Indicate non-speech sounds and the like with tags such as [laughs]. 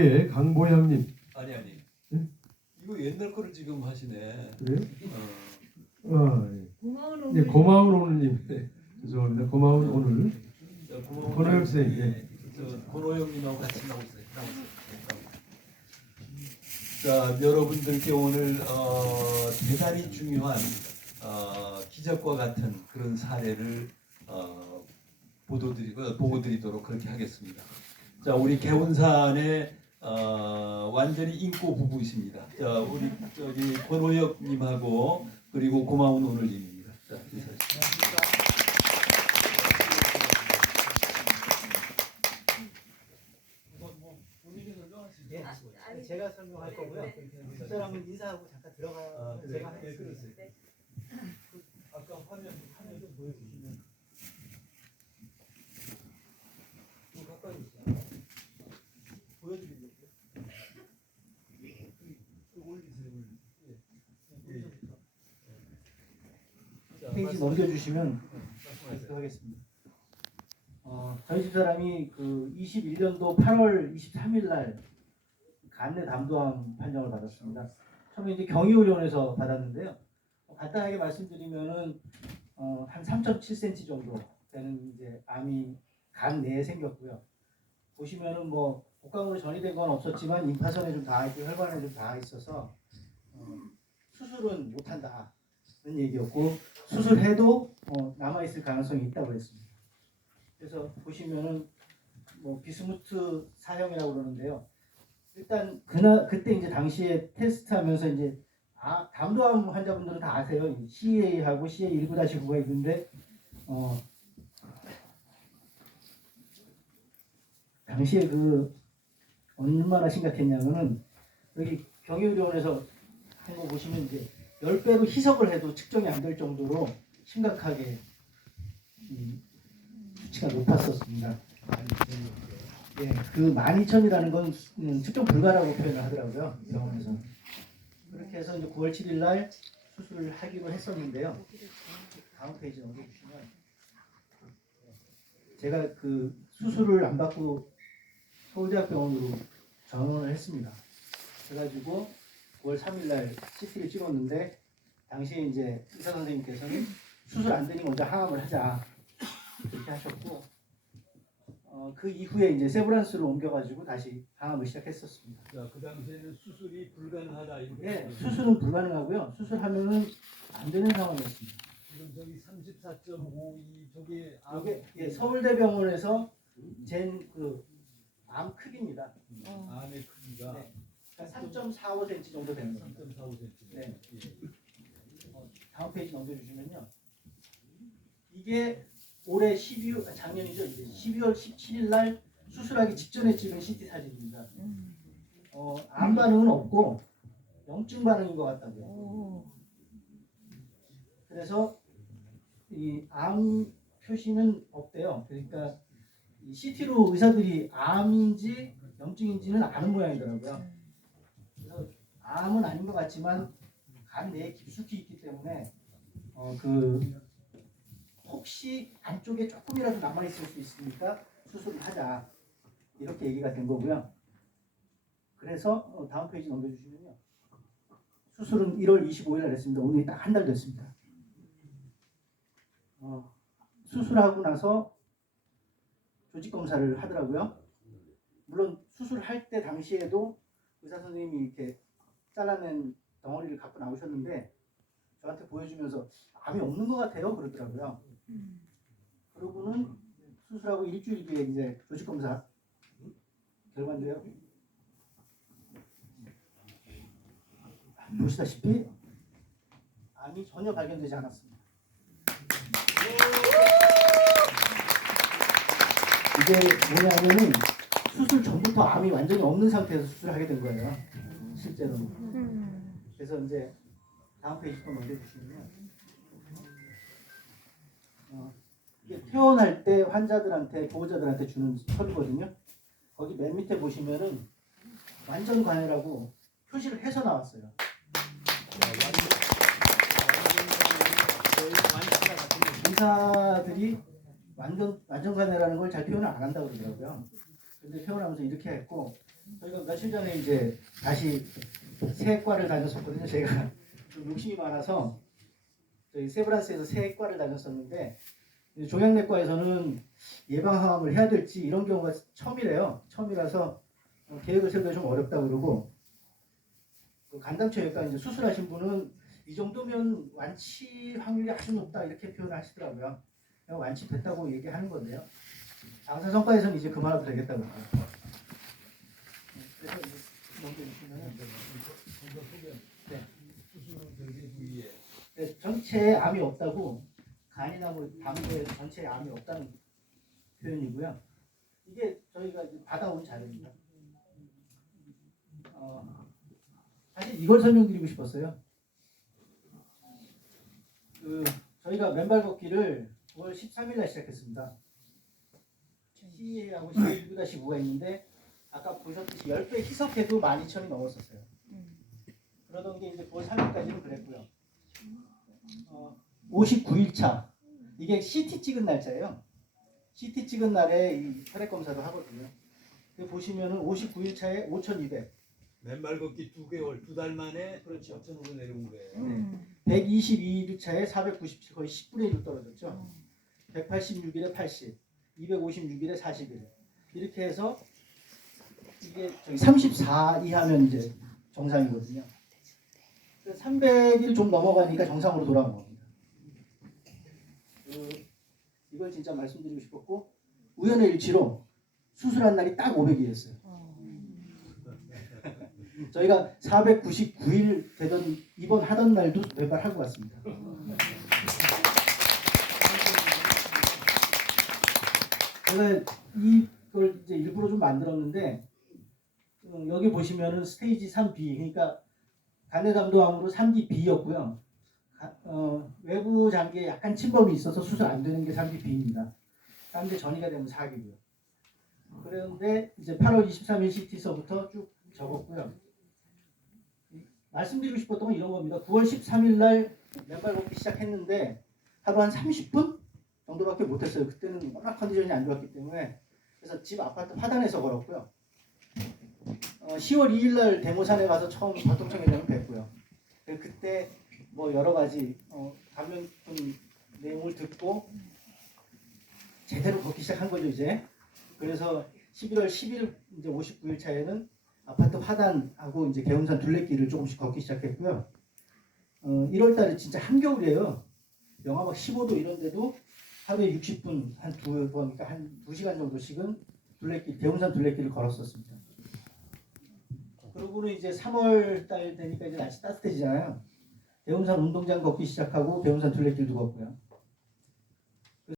5회 강보양님 아니 아니. 응? 이거 옛날 거를 지금 하시네. 그래요? 어. 아, 예. 고마운 예, 어머니. 고마운 오늘님 네, 죄송합니다. 고마운 오늘 자, 고마운 권호영 선생님, 네. 저 권호영님하고 같이 나오세요. 나오세요. 자, 여러분들께 오늘 어, 대단히 중요한 어, 기적과 같은 그런 사례를 어, 보도드리고 보고드리도록 그렇게 하겠습니다. 자, 우리 개운산의 어, 완전히 인고 부부이십니다. 자, 우리 저기 권호혁님하고 그리고 고마운 오늘님입니다. 자. 예, 아니, 제가 설명할 거고요. 그 사람은 인사하고 잠깐 들어가. 아, 그래, 제가 네, 하겠습니다. 네. 아까 화면 화면 좀 보여주시면 좀 가까이 있어요. 보여드리려고요. 좀 올리세요. 올리세요. 예. 예. 자, 페이지 말씀- 넘겨주시면. 하겠습니다. 어, 저희 집 사람이 그 21년도 8월 23일 날 간내 담도암 판정을 받았습니다. 처음에 이제 경희의료원에서 받았는데요. 어, 간단하게 말씀드리면은 어, 한 3.7cm 정도 되는 이제 암이 간 내에 생겼고요. 보시면은 뭐 복강으로 전이된 건 없었지만 임파선에 좀 닿아 있고 혈관에 좀 닿아 있어서 어, 수술은 못 한다는 얘기였고 수술해도 어, 남아 있을 가능성이 있다고 했습니다. 그래서 보시면은 뭐 비스무트 사형이라고 그러는데요. 일단 그나 그때 이제 당시에 테스트하면서 이제 아, 담도암 환자분들은 다 아세요. 이 CA하고 CA 19-9가 있는데 어, 당시에 그 얼마나 심각했냐면은 여기 경희의료원에서 한 거 보시면 이제 10배로 희석을 해도 측정이 안 될 정도로 심각하게 이 수치가 높았었습니다. 예, 그 12,000이라는 건 음, 측정 불가라고 표현을 하더라고요. 병원에서. 그렇게 해서 이제 9월 7일 날 수술을 하기로 했었는데요. 다음 페이지 넘겨주시면 제가 그 수술을 안 받고 서울대학병원으로 전원을 했습니다. 그래가지고 9월 3일 날 CT를 찍었는데 당시에 이제 의사 선생님께서는 수술 안 되니 먼저 항암을 하자 이렇게 하셨고 어, 그 이후에 이제 세브란스로 옮겨가지고 다시 항암을 시작했었습니다. 자, 그 당시에는 수술이 불가능하다 이렇게. 네, 수술은 불가능하고요. 수술하면은 안 되는 상황이었습니다. 지금 저기 34.52 저기 이게 예, 서울대병원에서 잰 그 암 크기입니다. 어. 암의 크기가 네. 3.45cm 정도 되는 겁니다. 3.45cm. 네. 어, 다음 페이지 넘겨주시면요. 이게 올해 12월 아, 작년이죠. 이제 12월 17일 날 수술하기 직전에 찍은 CT 사진입니다. 음. 어, 암 반응은 없고 염증 반응인 것 같다고요. 오. 그래서 이 암 표시는 없대요. 그러니까 이 CT로 의사들이 암인지 염증인지는 아는 모양이더라고요. 암은 아닌 것 같지만 간 내에 깊숙이 있기 때문에 어 그 혹시 안쪽에 조금이라도 남아 있을 수 있으니까 수술을 하자 이렇게 얘기가 된 거고요. 그래서 어, 다음 페이지 넘겨주시면요. 수술은 1월 25일 날 했습니다. 오늘이 딱 한 달 됐습니다. 어, 수술하고 나서 조직 검사를 하더라고요. 물론 수술할 때 당시에도 의사 선생님이 이렇게 잘라낸 덩어리를 갖고 나오셨는데 저한테 보여주면서 암이 없는 것 같아요 그러더라고요. 그러고는 수술하고 일주일 뒤에 이제 조직 검사 결과인데요. 보시다시피 암이 전혀 발견되지 않았습니다. 이게 뭐냐면은 수술 전부터 암이 완전히 없는 상태에서 수술하게 된 거예요. 실제로. 음. 그래서 이제 다음 페이지 또 넘겨주시면요. 어, 이게 퇴원할 때 환자들한테 보호자들한테 주는 서류거든요. 거기 맨 밑에 보시면은 완전 관해라고 표시를 해서 나왔어요. 의사들이 완전 완전 관해라는 걸 잘 표현을 안 한다고 그러더라고요. 근데 표현하면서 이렇게 했고 저희가 며칠 전에 이제 다시 세과를 다녔었거든요. 제가 좀 욕심이 많아서 저희 세브란스에서 세과를 다녔었는데 종양내과에서는 예방항암을 해야 될지 이런 경우가 처음이래요. 처음이라서 어, 계획을 세우기가 좀 어렵다 그러고 그 간담초외과 이제 수술하신 분은 이 정도면 완치 확률이 아주 높다 이렇게 표현을 하시더라고요. 완치됐다고 얘기하는 건데요. 장사 성과에서는 이제 그만해도 되겠다고 네. 전체에 암이 없다고 간이나 뭐 담도에 전체에 암이 없다는 표현이고요. 이게 저희가 받아온 자료입니다. 어, 사실 이걸 설명드리고 싶었어요. 그 저희가 맨발 걷기를 9월 13일 날 시작했습니다. CE하고 11-5가 있는데 아까 보셨듯이 10배 희석해도 12,000이 넘었었어요. 그러던 게 이제 9월 3일까지는 그랬고요. 어, 59일 차 이게 CT 찍은 날짜예요. CT 찍은 날에 이 혈액 검사를 하거든요. 그 보시면은 59일 차에 5,200, 맨발 걷기 두 개월 두 달 만에 그렇죠. 5천으로 내려온 거예요. 음. 122일 차에 497 거의 10분의 1 떨어졌죠. 186일에 80, 256일에 41 이렇게 해서 이게 저기 34 이하면 이제 정상이거든요. 300일 좀 넘어가니까 정상으로 돌아온 겁니다. 그, 이걸 진짜 말씀드리고 싶었고 우연의 일치로 수술한 날이 딱 500일이었어요. [laughs] 저희가 499일 되던 입원하던 날도 외발하고 왔습니다. 제가 이걸 이제 일부러 좀 만들었는데 음, 여기 보시면은 스테이지 3B 그러니까 간내 담도암으로 3D B였고요. 어, 외부 장기에 약간 침범이 있어서 수술 안 되는 게 3D B입니다. 다른데 전이가 되면 4기고요. 그런데 이제 8월 23일 CT서부터 쭉 적었고요. 말씀드리고 싶었던 건 이런 겁니다. 9월 13일 날 맨발 걷기 시작했는데 하루 한 30분 정도밖에 못했어요. 그때는 워낙 컨디션이 안 좋았기 때문에 그래서 집 아파트 화단에서 걸었고요. 어, 10월 2일 날 대모산에 가서 처음 교통청회장을 뵀고요. 그- 그때 뭐 여러 가지 어, 감명 깊은 내용을 듣고 제대로 걷기 시작한 거죠 이제. 그래서 11월 10일 이제 59일 차에는 아파트 화단하고 이제 개운산 둘레길을 조금씩 걷기 시작했고요. 어, 1월 달에 진짜 한겨울이에요. 영하 막 15도 이런데도 하루에 60분 한 두 번, 그러니까 한 2시간 정도씩은 둘레길, 개운산 둘레길을 걸었었습니다. 그러고는 이제 3월 달 되니까 이제 날씨 따뜻해지잖아요. 개운산 운동장 걷기 시작하고 개운산 둘레길도 걷고요.